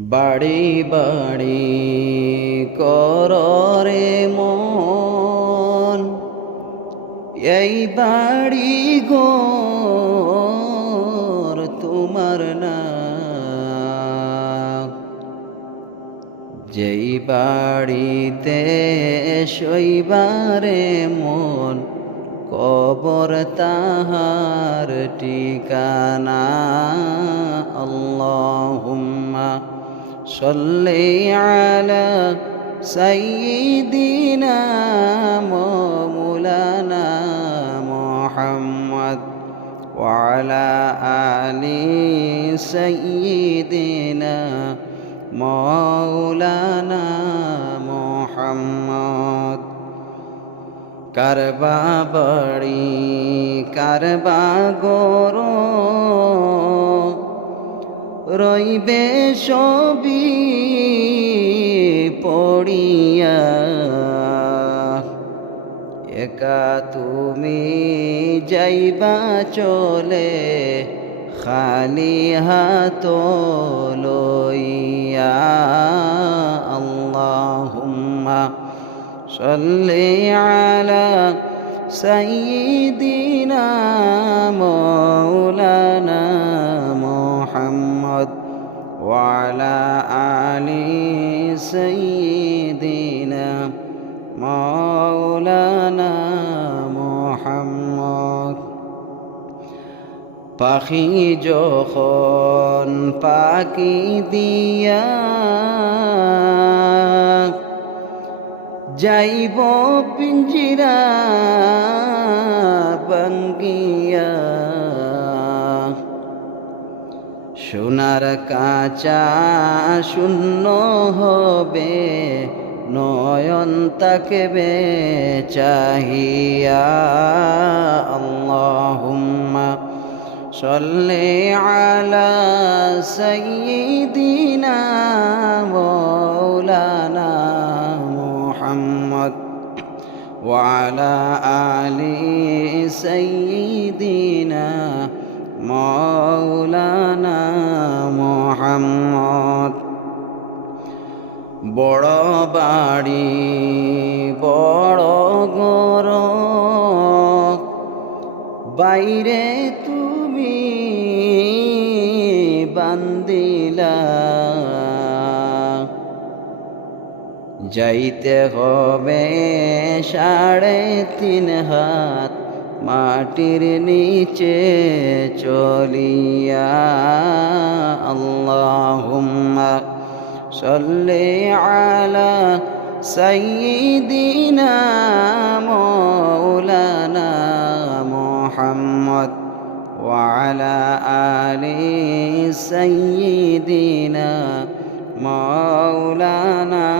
বাড়ি বাড়ি কররে মন। এই বাড়ি গোর তোমার না যেই বাড়িতে শৈবারে মন, কবর তাহার ঠিকানা। আল্লাহুম্মা সাল্লি আলা সাইয়্যিদিনা মাওলানা মুহাম্মদ وعلى آل سيدنا مولانا محمد কারবা বাড়ি কারবা গরো রইবে সবই পড়িয়া। একা তুমি যাইবা চলে, খালি হাত লইয়া। আল্লাহুম্মা সাল্লি আলা সাইয়্যিদিনা মাওলানা মুহাম্মদ وعلى آل سيدنا مولانا محمد পাখি যখন পাখি দিয়া যাইব পিঞ্জিরা বঙ্গিয়া সোনার কাঁচা শূন্য হবে, নয়ন তাকবে চাহিয়া। আল্লাহুম্মা সল্লে আলা সাইয়্যিদিনা মাওলানা মুহাম্মদ ওয়া আলা আলি সাইয়্যিদিনা মাওলানা মোহাম্মদ। বড় বাড়ি বড় গর বাইরে তুমি বান্দিলা। যাইতে হবে সাড়ে তিন হাত। মাটির নিচে চলিয়া আল্লাহুম্মা সাল্লি আলা সাইয়্যিদিনা মাওলানা মুহাম্মদ وعلى آل سيدنا مولانا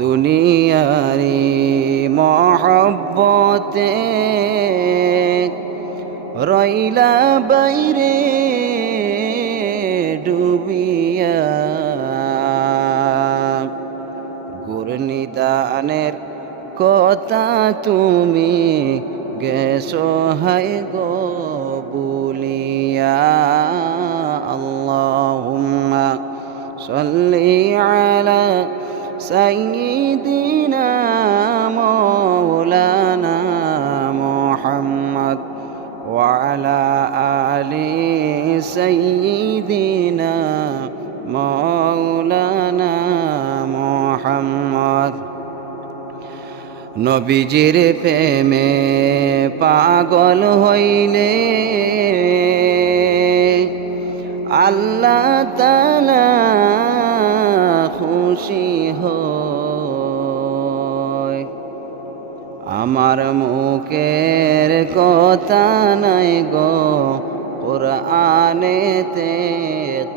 দুনিয়ারি মহব্বতে রইলা বাইরে ডুবিয়া। গুরনিদানের কথা তুমি গেছো, হাই গো বুলিয়া। আল্লাহুম্মা সাল্লি আলা সাইয়িদিনা মৌলানা মোহাম্মদ ওয়ালা আলি সাইয়িদিনা মৌলানা মোহাম্মদ নবীজির প্রেমে পাগল হইলে আল্লাহ তালা খুশি আমার মুখের কথা নাই গো কোরআনেতে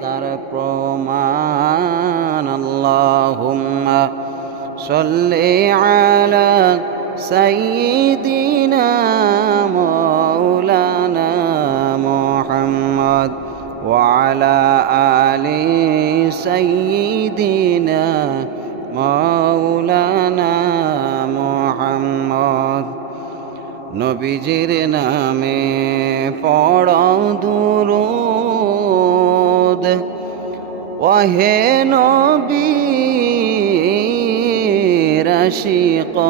তার প্রমাণ আল্লাহুম্মা সাল্লি আলা সাইয়্যিদিনা মাওলানা মুহাম্মদ وعلى آل سيدنا مولانا মোহাম্মদ। নবীজির নামে পড় দুরুদ। ওহে নবী রাশিকর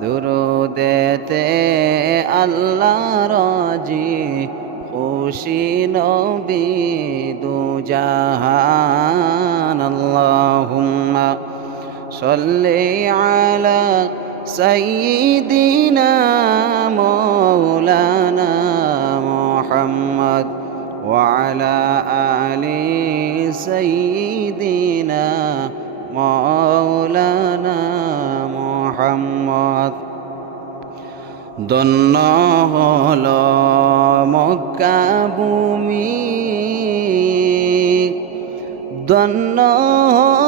দুরুদেতে আল্লাহ রাজি, খুশি নবী দু জাহান আল্লাহুম্মা সাল্লি আলা সাইয়্যিদিনা মাওলানা মুহাম্মদ وعلى آل سيدنا مولانا محمد দন্য হল মক্কা ভূমি দন্য হল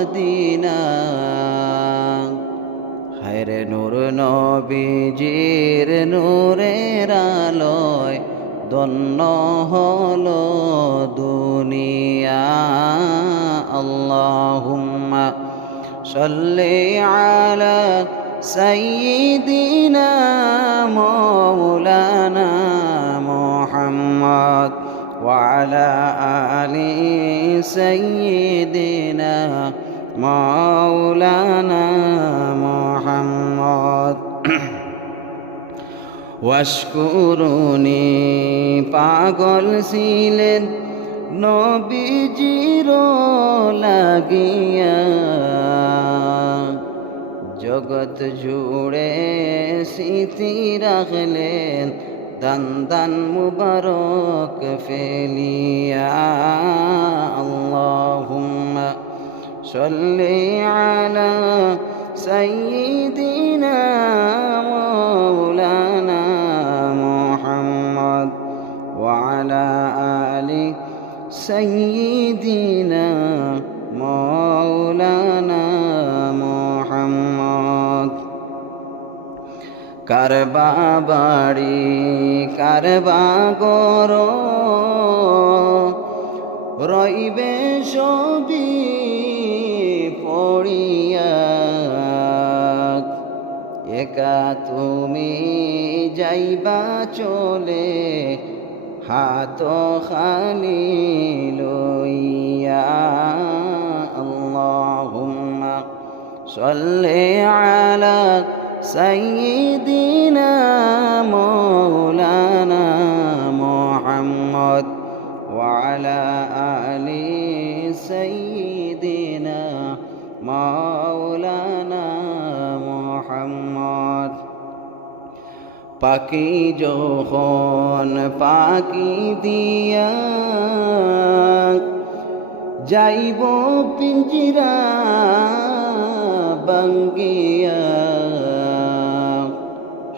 মদিনা। হায়রে নূর নবীজির নূরের আলোয় দন্ন হল দুনিয়া। আল্লাহুম্মা সাল্লি আলা সাইয়্যিদিনা মাওলানা মুহাম্মদ ওয়া আলা আলি সাইয়্যিদিনা مولانا محمد ওয়াশকুরুনি পাগল ছিলেন নবীজির লাগিয়া জগৎ জুড়ে স্মৃতি রাখলেন দান দান মুবারক ফেলিয়া আল্লাহুম্মা সাল্লি আলা সাইয়্যিদিনা مولانا محمد وعلى آل سيدنا مولانا محمد কারবা বাড়ি কারবা গর রইবে তুমি যাইবা চলে হাত খালি লইয়া। আল্লাহুম্মা সাল্লি আলা সাইয়্যিদিনা পাখি যখন পাখি দিয়া যাইব পিঞ্জিরা বাঙ্গিয়া।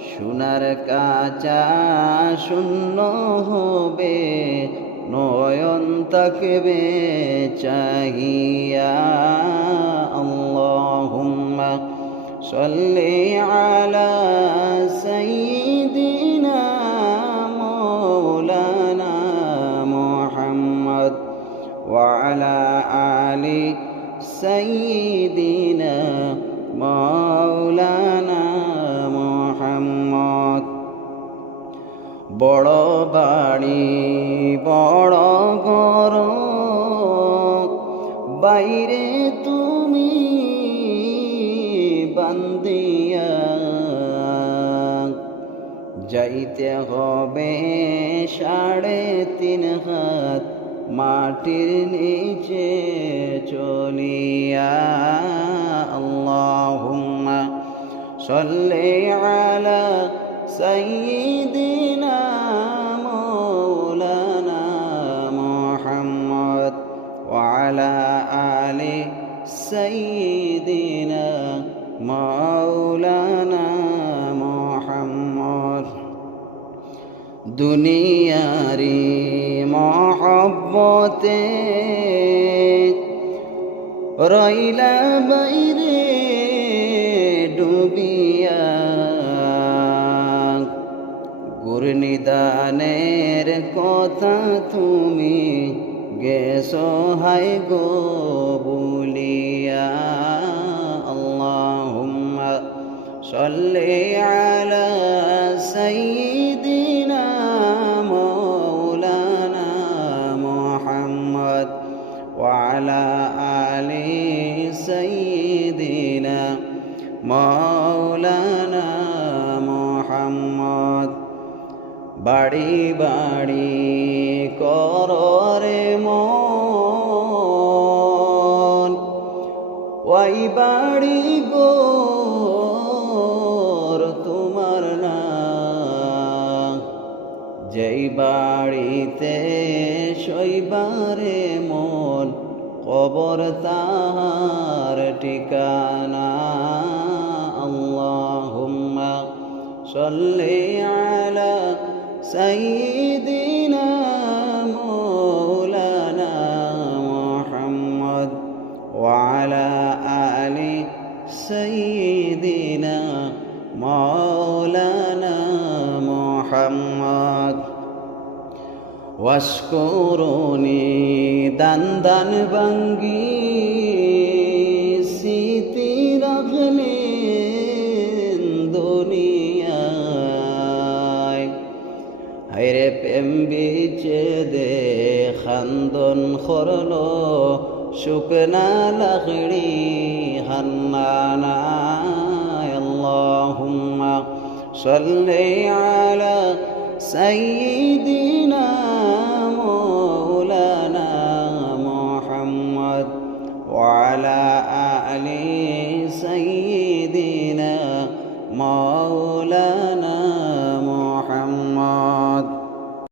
সোনার কাচা শূন্য হবে, নয়ন তাকবে চাহিয়া। আল্লাহুম্মা সাল্লি আলা سيدنا مولانا محمد বড় বাড়ি বড় ঘর বাইরে তুমি বান্দিয়া যাইতে হবে সাড়ে তিন হাত মাটির নিচে চলিয়া, আল্লাহুম্মা সল্লি আলা সাইয়্যিদিনা মাওলানা মুহাম্মদ ওয়া আলা আলি সাইয়্যিদিনা মাওলানা মুহাম্মদ। দুনিয়ারি মহব্বতে রইলা বাইরে ডুবিয়া। গুরনিদানের কথা তুমি গেছো, হাই গো বলিয়া। আল্লাহুম্মা সাল্লি আলা সাইয়্যিদিনা বাড়ি বাড়ি কররে মন। ওই বাড়ি গোর তোমার না। যেই বাড়িতে শৈবারে মন, কবর তাহার ঠিকানা। আল্লাহুম্মা সাল্লি আলা سيدنا مولانا محمد وعلى آل سيدنا مولانا محمد. واشكروني دندن بنجي سیتی رغلي প্রেম বিচ্ছেদে খান্দন খরল, শুকনা লাকড়ি হান্নানা, আল্লাহুম্মা সাল্লি আলা সাইয়্যিদিনা মাওলানা মুহাম্মদ ওয়া আলা আলি সাইয়্যিদিনা মা